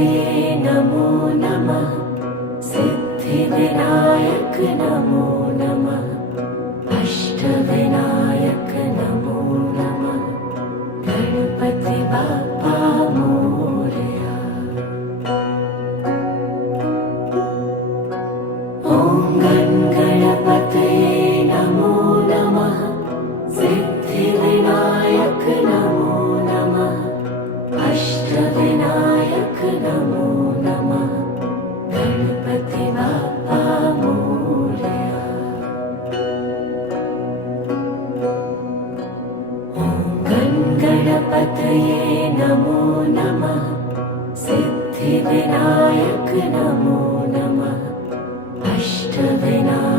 गणपतये नमो नमः। सिद्धिविनायक नमो नमः। अष्टविनायक नमो नमः। गणपति बाप्पा मोरया। ॐ गणपतये नमो नमः। सिद्धिविनायक नमो नमः। अष्टविनायक नमो नमः। गणपति बाप्पा मोरया। ॐ गणपतये नमो नमः। सिद्धिविनायक नमो नमः। अष्टविनायक